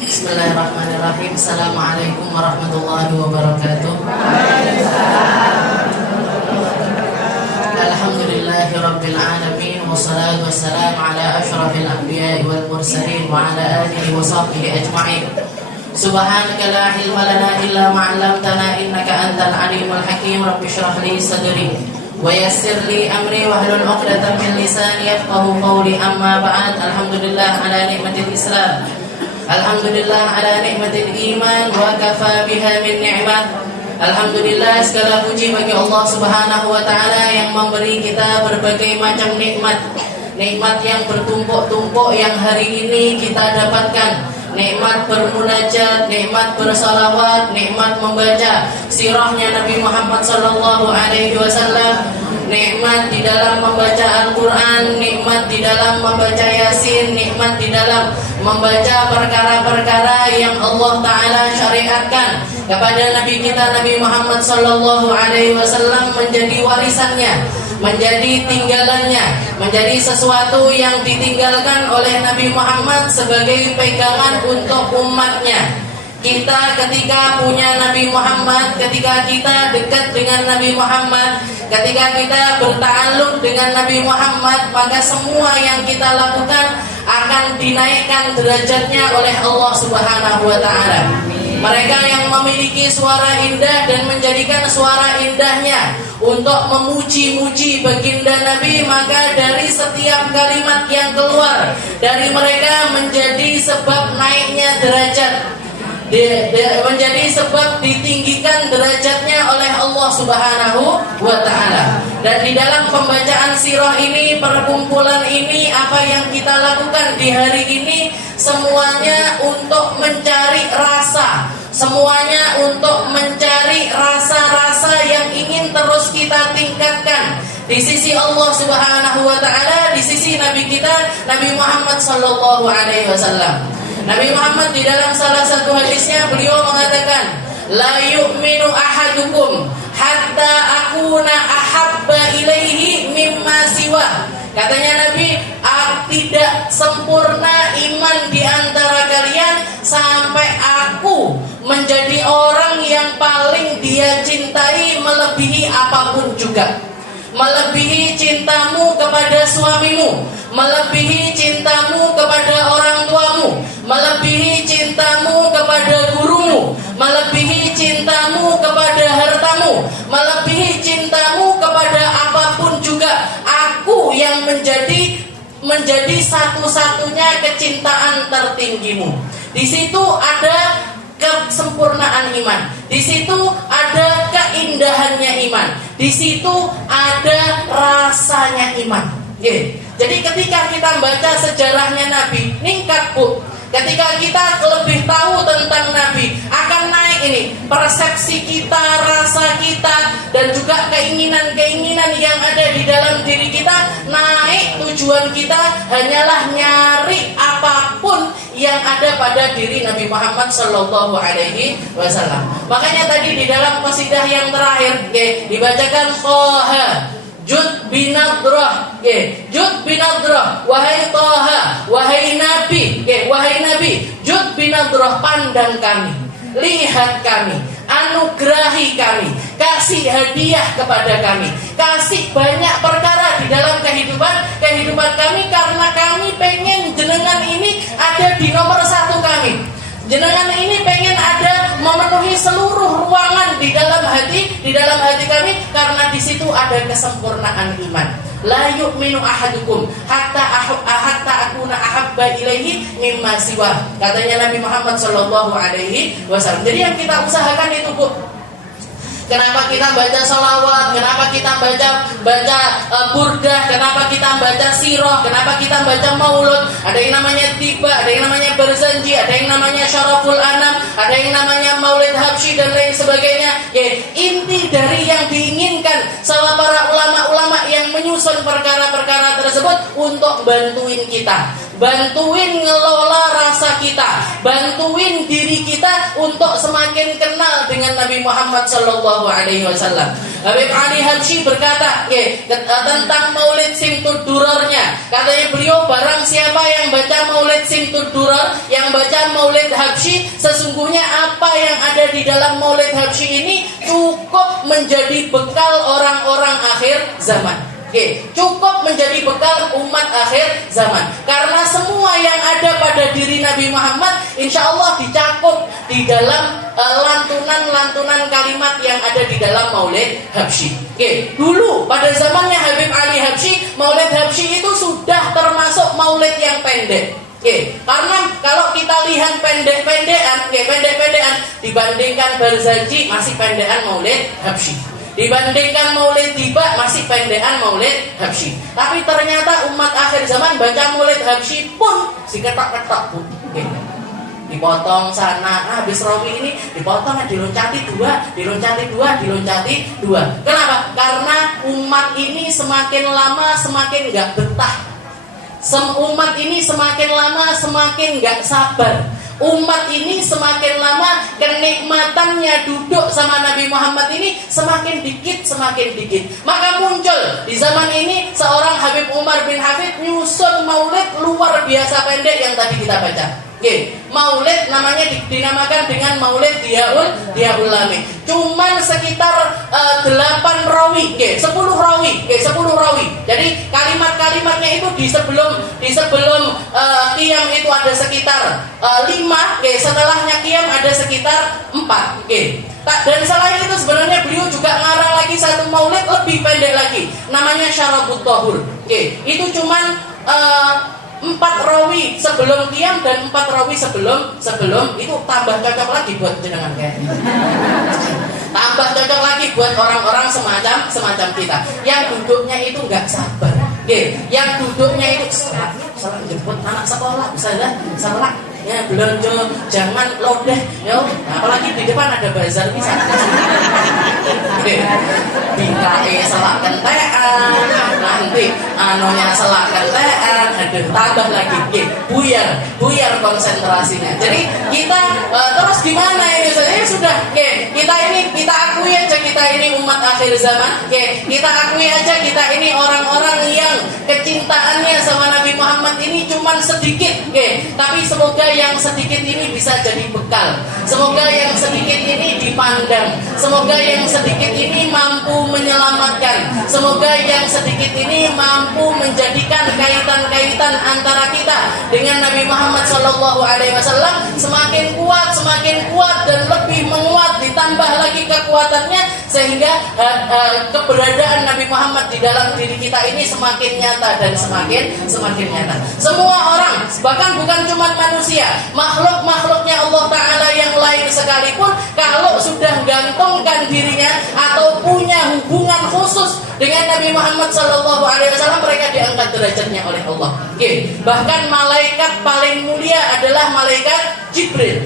Bismillahirrahmanirrahim. Assalamualaikum warahmatullahi wabarakatuh. Alhamdulillahi rabbil alamin, wassalatu wassalamu ala asyrafil anbiya'i wal mursalin wa ala alihi wa sahbihi ajma'in. Subhanaka la ilma lana illa ma 'allamtana innaka antal alimul hakim. Rabbi shrah li sadri wa yassir li amri wahlul 'uqdatam min lisani yafqahu qawli. Amma ba'd. Alhamdulillah ala nikmatil Islam. Alhamdulillah ala nikmatil iman wa kafa biha min ni'mah. Alhamdulillah, segala puji bagi Allah Subhanahu wa taala yang memberi kita berbagai macam nikmat. Nikmat yang bertumpuk-tumpuk yang hari ini kita dapatkan. Nikmat bermunajat, nikmat bersalawat, nikmat membaca sirahnya Nabi Muhammad sallallahu alaihi wasallam, nikmat di dalam membaca Al-Quran, nikmat di dalam membaca Yasin, nikmat di dalam membaca perkara-perkara yang Allah Ta'ala syariatkan kepada Nabi kita Nabi Muhammad sallallahu alaihi wasallam, menjadi warisannya, menjadi tinggalannya, menjadi sesuatu yang ditinggalkan oleh Nabi Muhammad sebagai pegangan untuk umatnya. Kita ketika punya Nabi Muhammad, ketika kita dekat dengan Nabi Muhammad, ketika kita berta'alluq dengan Nabi Muhammad, maka semua yang kita lakukan akan dinaikkan derajatnya oleh Allah Subhanahu wa taala. Mereka yang memiliki suara indah dan menjadikan suara indahnya untuk memuji-muji baginda Nabi, maka dari setiap kalimat yang keluar dari mereka menjadi sebab naiknya derajat, menjadi sebab ditinggikan derajatnya oleh Allah Subhanahu wa taala. Dan di dalam pembacaan sirah ini, perkumpulan ini, apa yang kita lakukan di hari ini, semuanya untuk mencari rasa, semuanya untuk mencari rasa-rasa yang ingin terus kita tingkatkan di sisi Allah Subhanahu wa taala, di sisi Nabi kita Nabi Muhammad sallallahu alaihi wasallam. Nabi Muhammad di dalam salah satu hadisnya beliau mengatakan, la yu'minu ahadukum hatta akuna ahabba ilaihi mimma siwa. Katanya Nabi, tidak sempurna iman di antara kalian sampai aku menjadi orang yang paling dia cintai melebihi apapun juga. Melebihi cintamu kepada suamimu, melebihi cintamu kepada orang tuamu, melebihi cintamu kepada gurumu, melebihi cintamu kepada hartamu, melebihi cintamu kepada apapun juga. Aku yang menjadi satu-satunya kecintaan tertinggimu. Di situ ada kesempurnaan iman, di situ ada keindahannya iman, di situ ada rasanya iman. Jadi ketika kita baca sejarahnya Nabi, ningkat bu. Ketika kita lebih tahu tentang Nabi, akan naik ini persepsi kita, rasa kita, dan juga keinginan-keinginan yang ada di dalam diri kita naik. Tujuan kita hanyalah nyari apapun yang ada pada diri Nabi Muhammad sallallahu alaihi wasallam. Makanya tadi di dalam qasidah yang terakhir dibacakan Toha Jud binadrah, Jud binadrah, wahai Toha, wahai Nabi, wahai Nabi, Jud binadrah, pandang kami, lihat kami, anugerahi kami, kasih hadiah kepada kami, kasih banyak perkara di dalam kehidupan kami, karena kami pengen jenengan ini ada di nomor satu kami. Jenengan ini pengen ada memenuhi seluruh ruangan di dalam hati kami, karena di situ ada kesempurnaan iman. La yu'minu ahadukum hatta akuna ahabba ilaihi mimma siwa. Katanya Nabi Muhammad sallallahu alaihi wasallam. Jadi yang kita usahakan itu bu. Kenapa kita baca salawat? Kenapa kita baca burdah? Kenapa kita baca sirah? Kenapa kita baca maulud? Ada yang namanya tiba, ada yang namanya berzanji, ada yang namanya syaraful anam, ada yang namanya maulid habsyi dan lain sebagainya. Inti dari yang diinginkan sama para ulama-ulama yang menyusun perkara-perkara tersebut untuk bantuin kita, bantuin ngelola rasa kita, bantuin diri kita untuk semakin kenal dengan Nabi Muhammad sallallahu alaihi wasallam. Habib Ali Habsyi berkata tentang maulid Simtud Durarnya. Katanya beliau, barang siapa yang baca maulid Simtud Durar, yang baca maulid Habsyi Sesungguhnya apa yang ada di dalam Maulid Habsyi ini cukup menjadi bekal orang-orang akhir zaman. Oke, cukup menjadi bekal umat akhir zaman. Karena semua yang ada pada diri Nabi Muhammad insya Allah dicakup di dalam lantunan-lantunan kalimat yang ada di dalam Maulid Habsyi. Oke, dulu pada zamannya Habib Ali Habsyi, Maulid Habsyi itu sudah termasuk maulid yang pendek. Oke, karena kalau kita lihat pendek-pendekan dibandingkan Barzaji masih pendekan Maulid Habsyi. Dibandingkan Maulid Tiba masih pendekan Maulid Habsyi. Tapi ternyata umat akhir zaman baca Maulid Habsyi pun diketok-ketok, Bu. Oke. Dipotong sana, habis rawi ini dipotong, diloncati dua. Kenapa? Karena umat ini semakin lama semakin nggak betah. Umat ini semakin lama semakin nggak sabar. Umat ini semakin lama kenikmatannya duduk sama Nabi Muhammad ini semakin dikit. Maka muncul di zaman ini seorang Habib Umar bin Hafid nyusun maulid luar biasa pendek yang tadi kita baca. Oke, maulid namanya dinamakan dengan Maulid Diyaul Lami. Cuman sekitar 8 rawi, 10 rawi. Jadi kalimat-kalimatnya itu di sebelum qiyam itu ada sekitar 5, setelahnya qiyam ada sekitar 4. Dan selain itu sebenarnya beliau juga ngarang lagi satu maulid lebih pendek lagi, namanya Syarabut Thahur. Itu cuman 4 rawi sebelum qiyam dan 4 rawi sebelum itu tambah cocok lagi buat jenengan kayaknya. Tambah cocok lagi buat orang-orang semacam kita yang duduknya itu nggak sabar. Yang duduknya itu salah jemput anak sekolah, misalnya salah ya belanja jangan lodeh ya, apalagi di depan ada bazar misalnya. Bingkai selak kentean, nanti anunya selak kentean, aduh tambah lagi buyar konsentrasinya. Jadi kita terus gimana ini? Saya sudah kita akui aja kita ini umat akhir zaman. Kita akui aja kita ini orang-orang yang kecintaannya sama Nabi Muhammad ini cuman sedikit. Tapi semoga yang sedikit ini bisa jadi bekal. Semoga yang sedikit ini dipandang. Semoga yang sedikit ini mampu menyelamatkan. Semoga yang sedikit ini mampu menjadikan kaitan-kaitan antara kita dengan Nabi Muhammad SAW semakin kuat dan lebih menguat, ditambah lagi kekuatannya sehingga keberadaan Nabi Muhammad di dalam diri kita ini semakin nyata dan semakin nyata. Semua orang, bahkan bukan cuma manusia, makhluk-makhluknya Allah Ta'ala yang lain sekalipun, kalau sudah gantungkan dirinya atau punya hubungan khusus dengan Nabi Muhammad SAW, mereka diangkat derajatnya oleh Allah. Bahkan malaikat paling mulia adalah malaikat Jibril.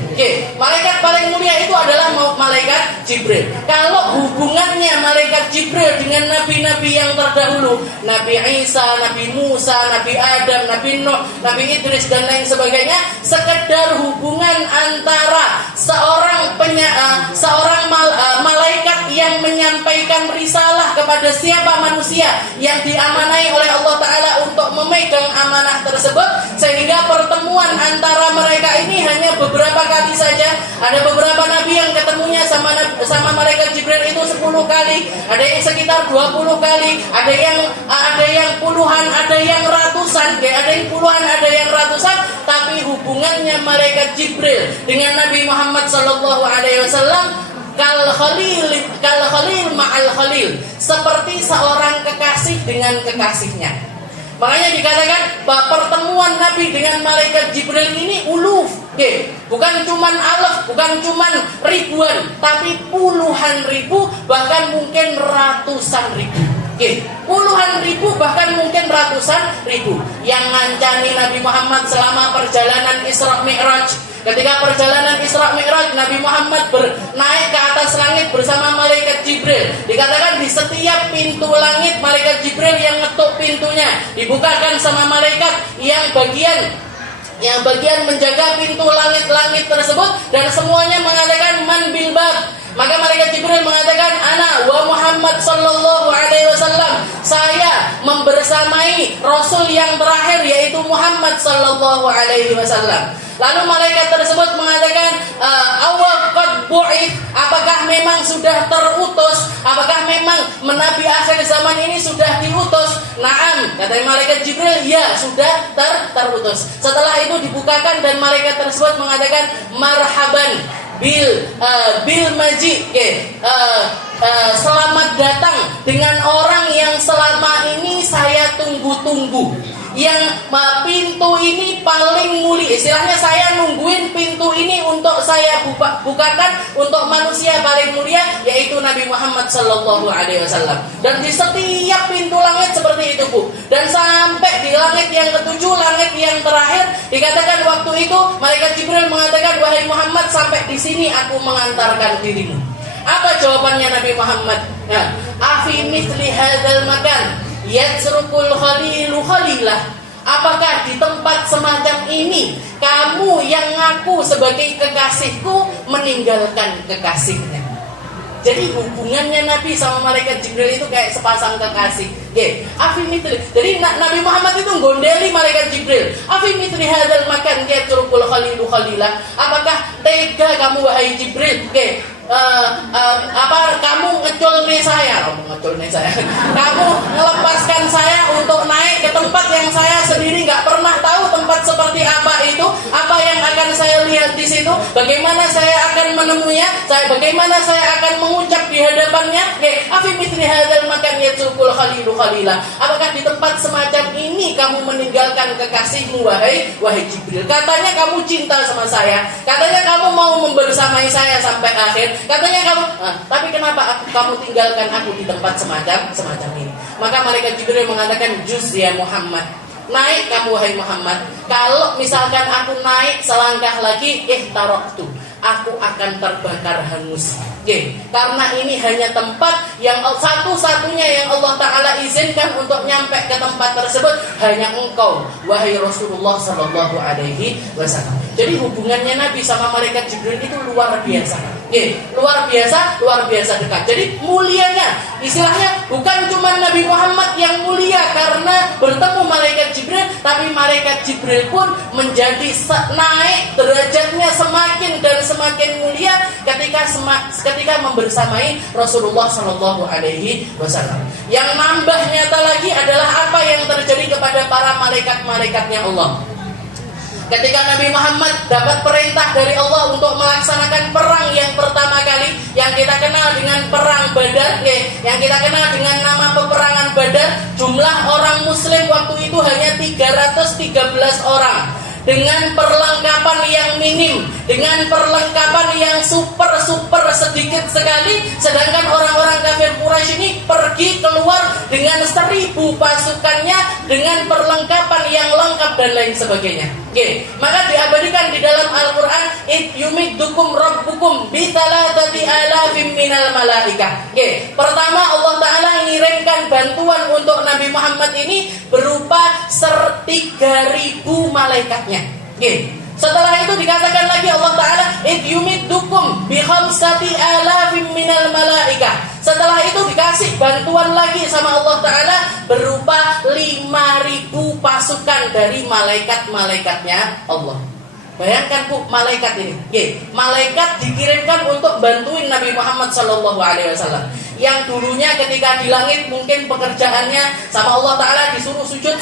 Malaikat paling mulia itu adalah malaikat Jibril. Kalau hubungannya malaikat Jibril dengan nabi-nabi yang terdahulu, Nabi Isa, Nabi Musa, Nabi Adam, Nabi Nuh, Nabi Idris dan lain sebagainya, sekedar hubungan antara seorang malaikat yang menyampaikan risalah kepada siapa manusia yang diamanai oleh Allah Ta'ala untuk memegang amanah tersebut, sehingga pertemuan antara mereka ini hanya beberapa kali saja. Ada beberapa nabi yang ketemunya sama malaikat Jibril itu 10 kali, ada yang sekitar 20 kali, ada yang puluhan, ada yang ratusan, ada yang puluhan, ada yang ratusan. Tapi hubungannya malaikat Jibril dengan Nabi Muhammad SAW kal khalil ma'al khalil, seperti seorang kekasih dengan kekasihnya. Makanya dikatakan bahwa pertemuan Nabi dengan malaikat Jibril ini uluf, bukan cuman alaf, bukan cuman ribuan, tapi puluhan ribu, bahkan mungkin ratusan ribu. Puluhan ribu, bahkan mungkin ratusan ribu yang ngancani Nabi Muhammad selama perjalanan Isra Mi'raj. Ketika perjalanan Isra Mi'raj, Nabi Muhammad naik ke atas langit bersama malaikat Jibril. Dikatakan di setiap pintu langit, malaikat Jibril yang ngetuk pintunya dibukakan sama malaikat yang bagian menjaga pintu langit-langit tersebut, dan semuanya mengatakan man bil bab. Maka malaikat Jibril mengatakan, ana wa Muhammad sallallahu alaihi wasallam, saya membersamai Rasul yang terakhir yaitu Muhammad sallallahu alaihi wasallam. Lalu malaikat tersebut mengatakan, sudah terutus? Apakah memang Nabi akhir zaman ini sudah diutus? Naam, kata malaikat Jibril, ya sudah terutus. Setelah itu dibukakan dan malaikat tersebut mengatakan marhaban bil maji, selamat datang dengan orang yang selama ini saya tunggu-tunggu, yang pintu ini paling mulia. Istilahnya saya nungguin pintu ini untuk saya bukakan untuk manusia paling mulia, yaitu Nabi Muhammad sallallahu alaihi wasallam. Dan di setiap pintu langit seperti itu, Bu. Dan sampai di langit yang ketujuh, langit yang terakhir, dikatakan waktu itu malaikat Jibril mengatakan, wahai Muhammad, sampai di sini aku mengantarkan dirimu. Apa jawabannya Nabi Muhammad? Afi mithli hadzal makan yatsrukul khalilu khalilah. Apakah di tempat semacam ini kamu yang ngaku sebagai kekasihku meninggalkan kekasihnya? Jadi hubungannya Nabi sama malaikat Jibril itu kayak sepasang kekasih. Afi mithli. Jadi Nabi Muhammad itu gondeli malaikat Jibril. Afi mithli hadzal makan yatsrukul khalilu khalilah. Apakah tega kamu wahai Jibril? Kamu ngeculnya saya, kamu melepaskan saya untuk naik ke tempat yang saya sendiri nggak pernah tahu tempat seperti apa itu, apa yang akan saya lihat di situ, bagaimana saya akan menemuinya, bagaimana saya akan mengucap di hadapannya. Afi mithli hadzal makan yatsukul khalilu khalilah. Apakah di tempat semacam ini kamu meninggalkan kekasihmu wahai Jibril? Katanya kamu cinta sama saya, katanya kamu mau membersamai saya sampai akhir. Katanya kamu, tapi kenapa kamu tinggalkan aku di tempat semacam ini? Maka malaikat Jibril mengatakan, juz ya Muhammad, naik kamu wahai Muhammad. Kalau misalkan aku naik selangkah lagi, taraktu, aku akan terbakar hangus. Karena ini hanya tempat yang satu-satunya yang Allah Ta'ala izinkan untuk nyampe ke tempat tersebut hanya engkau, wahai Rasulullah Sallallahu Alaihi Wasallam. Jadi hubungannya Nabi sama malaikat Jibril itu luar biasa. Luar biasa dekat. Jadi mulianya, istilahnya bukan cuma Nabi Muhammad yang mulia karena bertemu malaikat Jibril, tapi malaikat Jibril pun menjadi naik derajatnya semakin dan semakin mulia ketika membersamai Rasulullah Shallallahu Alaihi Wasallam. Yang nambah nyata lagi adalah apa yang terjadi kepada para malaikat-malaikatnya Allah. Ketika Nabi Muhammad dapat perintah dari Allah untuk melaksanakan perang yang pertama kali, yang kita kenal dengan perang Badar, yang kita kenal dengan nama peperangan Badar, jumlah orang Muslim waktu itu hanya 313 orang. Dengan perlengkapan yang minim, dengan perlengkapan yang super sedikit sekali, sedangkan orang-orang kafir Quraisy ini pergi keluar dengan 1000 pasukannya, dengan perlengkapan yang lengkap dan lain sebagainya. Maka diabadikan di dalam Al-Quran, yumiddukum rabbukum bithalathati alafim minal malaikah. Pertama, Allah Ta'ala ngirimkan bantuan untuk Nabi Muhammad ini berupa 3.000 malaikatnya. Setelah itu dikatakan lagi Allah Ta'ala, yumiddukum bikhamsati alafim minal malaikah. Setelah itu dikasih bantuan lagi sama Allah Ta'ala berupa 5.000 pasukan dari malaikat-malaikatnya Allah. Bayangkan Bu, malaikat ini, malaikat dikirimkan untuk bantuin Nabi Muhammad Sallallahu Alaihi Wasallam. Yang dulunya ketika di langit mungkin pekerjaannya sama Allah Ta'ala disuruh sujud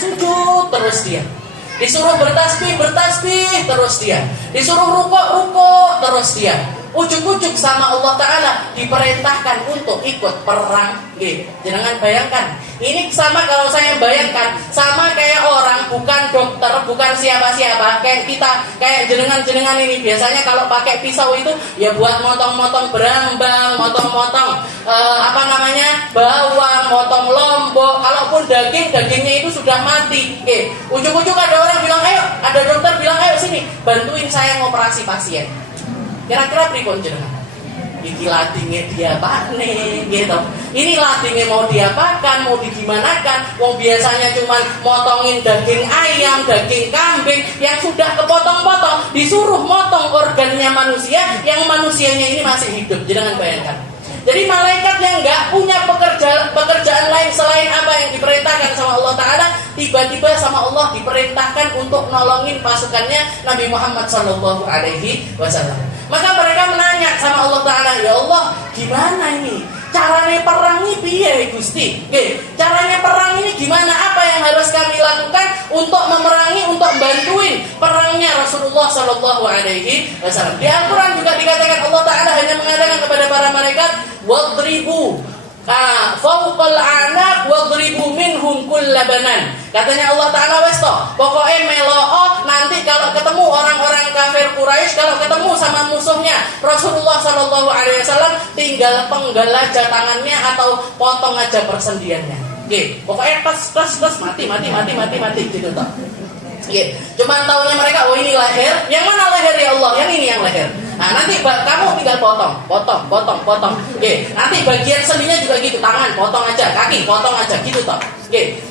terus dia, disuruh bertasbih terus dia, disuruh rukuk terus dia. Ujuk-ujuk sama Allah Ta'ala diperintahkan untuk ikut perang. Jangan bayangkan, ini sama kalau saya bayangkan, sama kayak orang, bukan dokter, bukan siapa-siapa, kayak kita, kayak jenengan ini biasanya kalau pakai pisau itu ya buat motong-motong berambang, motong-motong bawang, motong lombok. Kalaupun dagingnya itu sudah mati. Ujuk-ujuk ada orang bilang, ayo, ada dokter bilang, ayo sini, bantuin saya ngoperasi pasien. Kira-kira pripun jenengan? Iki ladingnya diapane gitu. Ini ladingnya mau diapakan, mau digimanakan? Wong biasanya cuma motongin daging ayam, daging kambing yang sudah kepotong-potong, disuruh motong organnya manusia yang manusianya ini masih hidup. Jangan bayangkan. Jadi malaikat yang nggak punya pekerjaan lain selain apa yang diperintahkan sama Allah Ta'ala, tiba-tiba sama Allah diperintahkan untuk nolongin pasukannya Nabi Muhammad Sallallahu Alaihi Wasallam. Maka mereka menanya nanya sama Allah Ta'ala, ya Allah, gimana ini? Caranya perang ini piye Gusti? Caranya perang ini gimana? Apa yang harus kami lakukan untuk memerangi, untuk bantuin perangnya Rasulullah Shallallahu Alaihi Wasallam? Di Al-Quran juga dikatakan Allah Ta'ala hanya mengatakan kepada para malaikat, wadribu fawqal a'naq wadribu minhum kullabanan. Katanya Allah Ta'ala, wes toh, pokoknya meloo nanti kalau ketemu orang-orang kafir Quraisy, kalau ketemu sama musuhnya Rasulullah Shallallahu Alaihi Wasallam, tinggal penggal aja tangannya atau potong aja persendiannya. Pokoknya tes mati gitu toh. Cuman taunya mereka, oh ini leher. Yang mana leher ya Allah? Yang ini yang leher. Nah nanti kamu tinggal potong. Nanti bagian sendinya juga gitu, tangan potong aja, kaki potong aja gitu toh.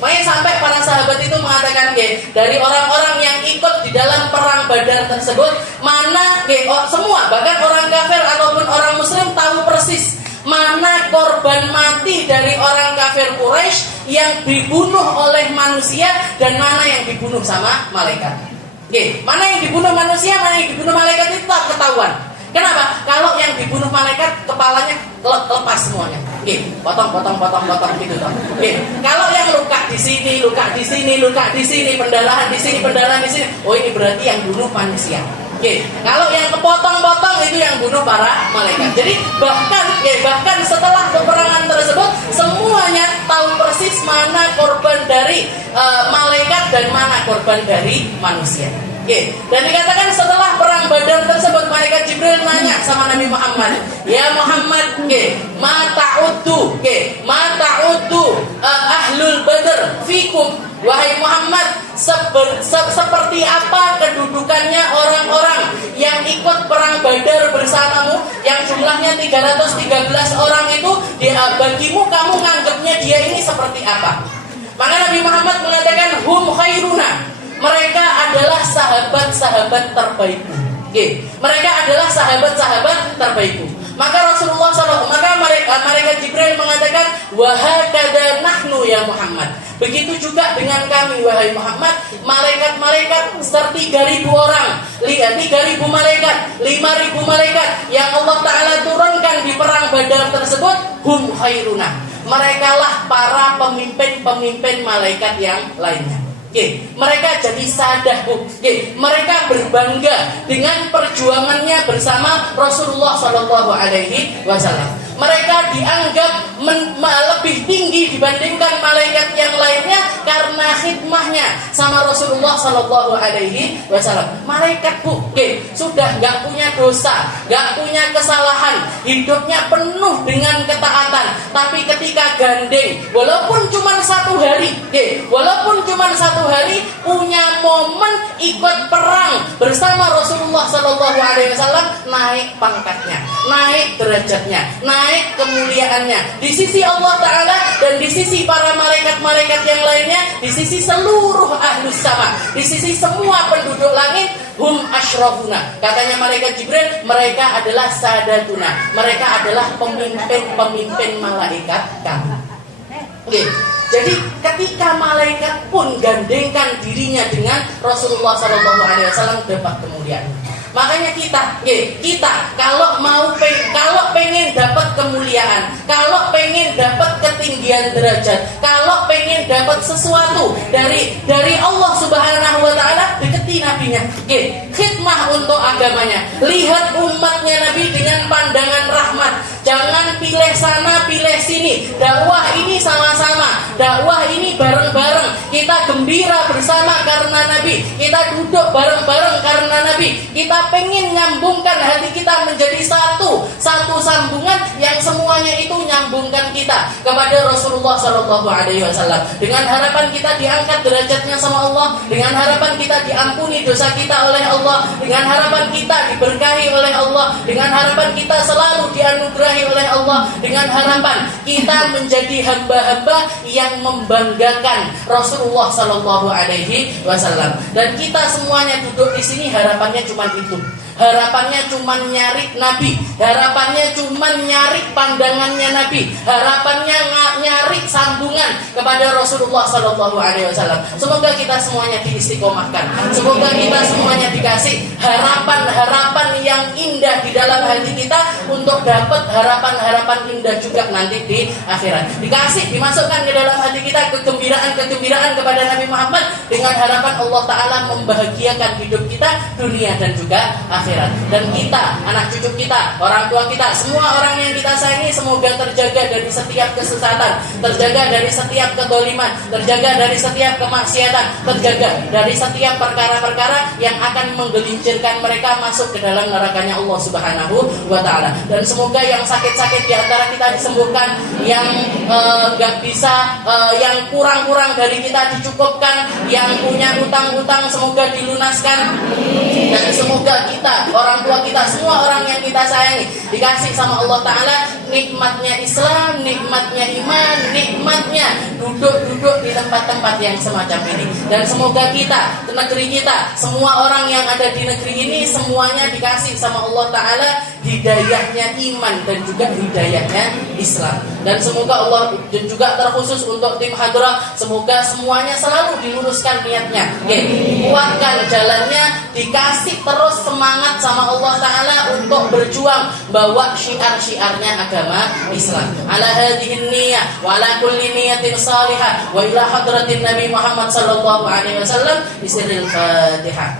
Makanya sampai para sahabat itu mengatakan, dari orang-orang yang ikut di dalam perang Badar tersebut, mana semua, bahkan orang kafir ataupun orang muslim tahu persis mana korban mati dari orang kafir Quraisy yang dibunuh oleh manusia dan mana yang dibunuh sama malaikat. Mana yang dibunuh manusia, mana yang dibunuh malaikat itu tak ketahuan. Kenapa? Kalau yang dibunuh malaikat kepalanya lepas semuanya. Potong gitu toh. Kalau yang luka di sini, pendarahan di sini, oh ini berarti yang bunuh manusia. Kalau yang kepotong-potong itu yang bunuh para malaikat. Jadi bahkan setelah peperangan tersebut semuanya tahu persis mana korban dari malaikat dan mana korban dari manusia. Dan dikatakan setelah perang Badar tersebut, malaikat Jibril nanya sama Nabi Muhammad, ya Muhammad, ma ta'uddu ahlul Badr fikum. Wahai Muhammad, seperti apa kedudukannya orang-orang yang ikut perang Badar bersamamu, yang jumlahnya 313 orang itu, bagimu kamu nganggapnya dia ini seperti apa? Maka Nabi Muhammad mengatakan, hum khairuna, mereka adalah sahabat-sahabat terbaikku. Mereka adalah sahabat-sahabat terbaikku. Maka Rasulullah SAW, maka malaikat Jibril mengatakan, wahakada nahnu ya Muhammad. Begitu juga dengan kami wahai Muhammad, malaikat-malaikat 3.000 orang, 3.000 malaikat, 5.000 malaikat yang Allah Ta'ala turunkan di perang Badar tersebut, hum khairuna. Mereka lah para pemimpin-pemimpin malaikat yang lainnya. Mereka jadi sadah, mereka berbangga dengan perjuangannya bersama Rasulullah Shallallahu Alaihi Wasallam. Mereka dianggap lebih tinggi dibandingkan malaikat yang lainnya karena khidmahnya sama Rasulullah Shallallahu Alaihi Wasallam. Malaikat sudah nggak punya dosa, nggak punya kesalahan, hidupnya penuh dengan ketaatan. Tapi ketika gandeng, walaupun cuma satu hari, punya momen ikut perang bersama Rasulullah Shallallahu Alaihi Wasallam, naik pangkatnya, naik derajatnya, naik kemuliaannya di sisi Allah Ta'ala dan di sisi para malaikat-malaikat yang lainnya, di sisi seluruh ahlus sama, di sisi semua penduduk langit. Hum asyrafuna, katanya malaikat Jibril, mereka adalah sadatuna, mereka adalah pemimpin malaikat kami. Jadi ketika malaikat pun gandengkan dirinya dengan Rasulullah SAW dapat kemuliaan. Makanya kita kalau pengen dapat kemuliaan, kalau pengen dapat ketinggian derajat, kalau pengen dapat sesuatu dari Allah Subhanahu Wa Taala, deketi nabinya, khidmah untuk agamanya, lihat umatnya Nabi dengan pandangan rahmat. Jangan pilih sana, pilih sini. Dakwah ini sama-sama, dakwah ini bareng-bareng. Kita gembira bersama karena Nabi, kita duduk bareng-bareng karena Nabi. Kita pengen nyambungkan hati kita menjadi satu sambungan yang semuanya itu nyambungkan kita kepada Rasulullah Shallallahu Alaihi Wasallam. Dengan harapan kita diangkat derajatnya sama Allah, dengan harapan kita diampuni dosa kita oleh Allah, dengan harapan kita diberkahi oleh Allah, dengan harapan kita selalu dianugerahi oleh Allah, dengan harapan kita menjadi hamba-hamba yang membanggakan Rasulullah Shallallahu Alaihi Wasallam. Dan kita semuanya duduk di sini harapannya cuma itu. harapannya cuma nyari Nabi, harapannya cuma nyari pandangannya Nabi, harapannya nyari sambungan kepada Rasulullah Sallallahu Alaihi Wasallam. Semoga kita semuanya diistiqomahkan, semoga kita semuanya dikasih harapan-harapan yang indah di dalam hati kita untuk dapat harapan-harapan indah juga nanti di akhirat. Dikasih, dimasukkan ke dalam hati kita kegembiraan-kegembiraan kepada Nabi Muhammad dengan harapan Allah Ta'ala membahagiakan hidup kita dunia dan juga akhirat. Dan kita, anak cucu kita, orang tua kita, semua orang yang kita sayangi semoga terjaga dari setiap kesesatan, terjaga dari setiap kedoliman, terjaga dari setiap kemaksiatan, terjaga dari setiap perkara-perkara yang akan menggelincirkan mereka masuk ke dalam nerakanya Allah Subhanahu wa Ta'ala. Dan semoga yang sakit-sakit di antara kita disembuhkan, yang gak bisa, yang kurang-kurang dari kita dicukupkan, yang punya utang-utang semoga dilunaskan, dan semoga kita, orang tua kita, semua orang yang kita sayangi dikasih sama Allah Ta'ala nikmatnya Islam, nikmatnya iman, nikmatnya duduk-duduk di tempat-tempat yang semacam ini. Dan semoga kita, negeri kita, semua orang yang ada di negeri ini semuanya dikasih sama Allah Ta'ala hidayahnya iman dan juga hidayahnya Islam. Dan semoga Allah juga terkhusus untuk tim Hadrah, semoga semuanya selalu diluruskan niatnya, kuatkan jalannya, dikasih terus semangat sama Allah Ta'ala untuk berjuang bawa syiar-syiarnya agama Islam. Ala hadhihi niyyah wa ala kulli niyatin salihah wa ila hadratin Nabi Muhammad sallallahu alaihi wasallam bisirril Fatihah.